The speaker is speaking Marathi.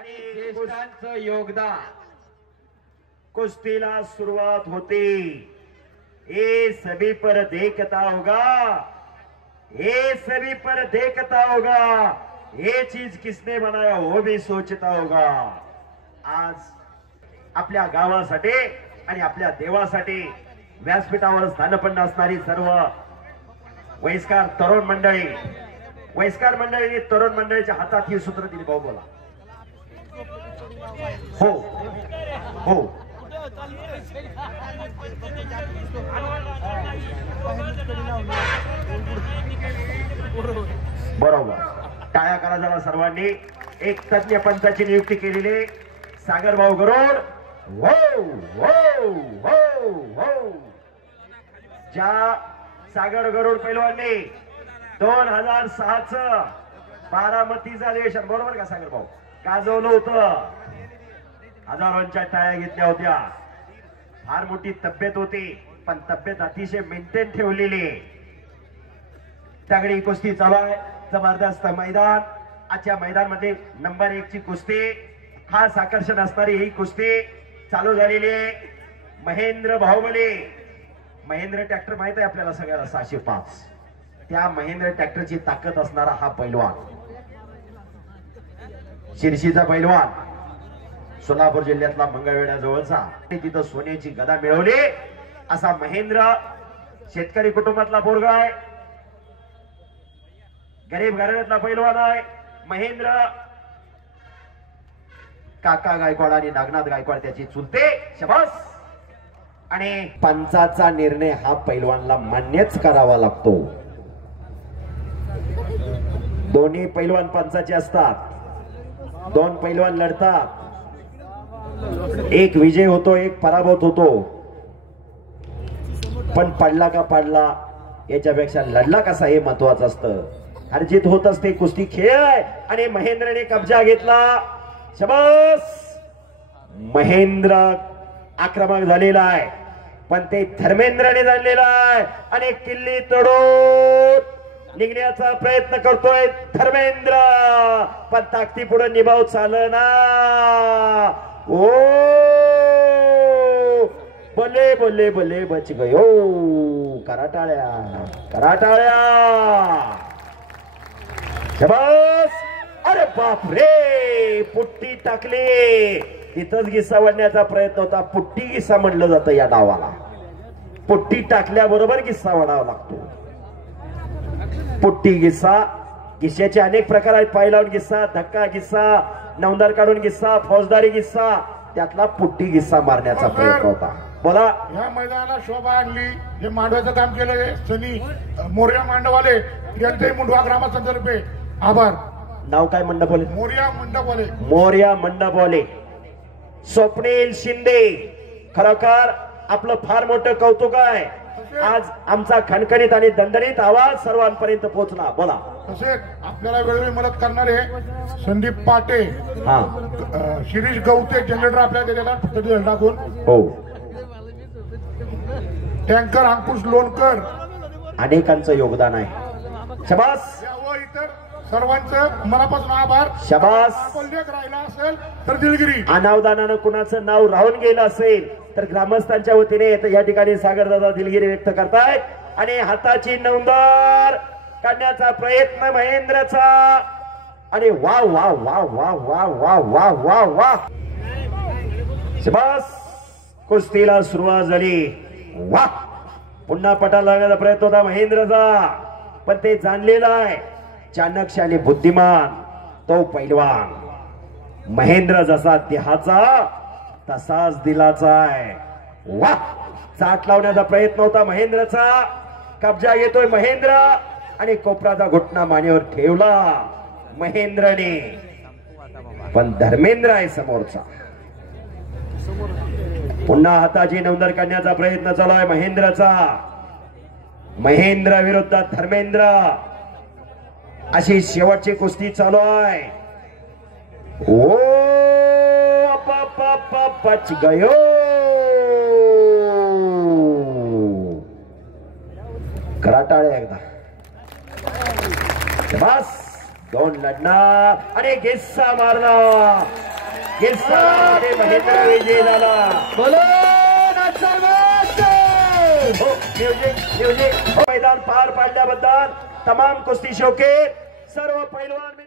आणि ज्येष्ठांचं योगदान। कुस्तीला सुरुवात होती। ये सभी पर देखता होगा, ये सभी पर देखता होगा, ये चीज किसने बनाया वो भी सोचता होगा। आज आपल्या गावासाठी आणि आपल्या देवासाठी व्यासपीठावर स्थानपन्न असणारी सर्व वयस्कर तरुण मंडळी, वयस्कर मंडळी तरुण मंडळीच्या हातात ही सूत्र दिली। भाऊ बोला। हो हो बरोबर, टाळ्या करा जरा सर्वांनी। एक तज्ञ पंचाची नियुक्ती केलेली सागर भाऊ गरुड। हो हो हो हो ज्या सागर गरुड पैलवानने 2006चं बारामतीचं अधिवेशन, बरोबर का सागर भाऊ, गाजवलं होतं। हजारोंच्या टाळ्या घेतल्या होत्या। फार मोठी तब्येत होती, पण तब्येत अतिशय मेंटेन ठेवलेली। तगडी कुस्ती चालू आहे, जबरदस्त मैदान। आजच्या मैदानामध्ये नंबर 1 ची कुस्ती, खास आकर्षण असणारी ही कुस्ती चालू झालेली आहे। महेंद्र बाहुबली, महेंद्र ट्रॅक्टर माहित आहे आपल्याला सगळ्याला, 605, त्या महेंद्र ट्रॅक्टरची ताकद असणारा हा पैलवान, शिर्शीचा पैलवान, सोलापूर जिल्ह्यातला मंगळवेढा जवळचा, तिथं सोन्याची गदा मिळवली असा महेंद्र शेतकरी कुटुंबातला पोरगा आहे, गरीब घराण्यातला पैलवान आहे महेंद्र। काका गायकवाड आणि नागनाथ गायकवाड त्याची चुलते, शाबास। आणि पंचाचा निर्णय हा पैलवानला मान्यच करावा लागतो। दोन्ही पैलवान पंचाचे असतात, दोन पैलवान लढतात, एक विजय होतो एक पराभूत होतो। पण पडला का पडला याच्यापेक्षा लढला कसा हे महत्वाचं असतं। हरजीत होत असते, कुस्ती खेळ आहे आणि महेंद्रने कब्जा घेतला, शाबास। महेंद्र आक्रमक झालेला आहे, पण ते धर्मेंद्रने जाणलेला आहे आणि किल्ली तोडून निघण्याचा प्रयत्न करतोय धर्मेंद्र, पण ताकदी पुढे निभाव चालना। ओ बले बले बले बच गयो, कराटाळ्या कराटाळ्या, शाबास। अरे बाप रे, पुट्टी टाकली, तिथंच गिस्सा वाढण्याचा प्रयत्न होता। पुट्टी गिस्सा म्हणलं जातं या डावाला, पुट्टी टाकल्याबरोबर गिस्सा वाढावा लागतो। पुट्टी गिस्सा, गिस्साचे अनेक प्रकार आहेत, पायलावून गिस्सा, धक्का गिस्सा, नवंदार काढून गिस्सा, फौजदारी गिस्सा, त्यातला पुट्टी गिस्सा मारण्याचा प्रयत्न होता। बोला। या मैदानाला शोभा आणली, जे मांडवाचं काम केलं सनी मोर्या मांडवाले यांचे मुंडवा ग्रामसंदर्भे आभार। नाव काय मंडपवाले? मोर्या मंडपवाले, मोर्या मंडपवाले। स्वप्नील शिंदे, खरोखर आपलं फार मोठं कौतुक आहे। आज आमचा खणखणीत आणि दणदणीत आवाज सर्वांपर्यंत पोहोचला। बोला। तसेच आपल्याला वेळोवेळी मदत करणारे संदीप पाटे, हा, शिरीष गवते जनरेटर आपल्याला दिलेला फक्त टाकून, हो, टँकर अंकुश लोणकर, अनेकांचं योगदान आहे, शाबास। व इतर सर्वांचं मनापासून आभार, शाबास। राहिला असेल तर दिलगिरी, अनावधानानं कुणाचं नाव राहून गेलं असेल तर ग्रामस्थांच्या वतीने या ठिकाणी सागरदादा दिलगिरी व्यक्त करतायत। आणि हाताची नवंदार काढण्याचा प्रयत्न महेंद्रचा, आणि वा वा वा वा वा वा वा वा वा, शाबास। कुस्तीला सुरुवात झाली, वा। पुन्हा पटाला लागण्याचा प्रयत्न होता महेंद्रचा, पण ते जाणलेला आहे, चाणक्य आणि बुद्धिमान तो पैलवान। महेंद्र जसा देहाचा तसाच दिलाचा आहे, वा। चाट लावण्याचा प्रयत्न होता महेंद्रचा, कब्जा घेतोय महेंद्र आणि कोपराचा घुटणा मानेवर ठेवला महेंद्रने, पण धर्मेंद्र आहे समोरचा। पुन्हा हाताची नवंदर काढण्याचा प्रयत्न चालू आहे महेंद्रचा, महेंद्र विरुद्ध धर्मेंद्र अशी शेवटची कुस्ती चालू आहे। ओ बच गयो, कराटाळे एकदा, बस। दोन लढणार आणि गिस्सा मारला, केसरमध्ये महेंद्र विजयी झाला. बोलो नाथसर्वस्व. हो, म्युझिक मैदान पार पाडल्याबद्दल तमाम कुस्ती शौकीन सर्व पैलवान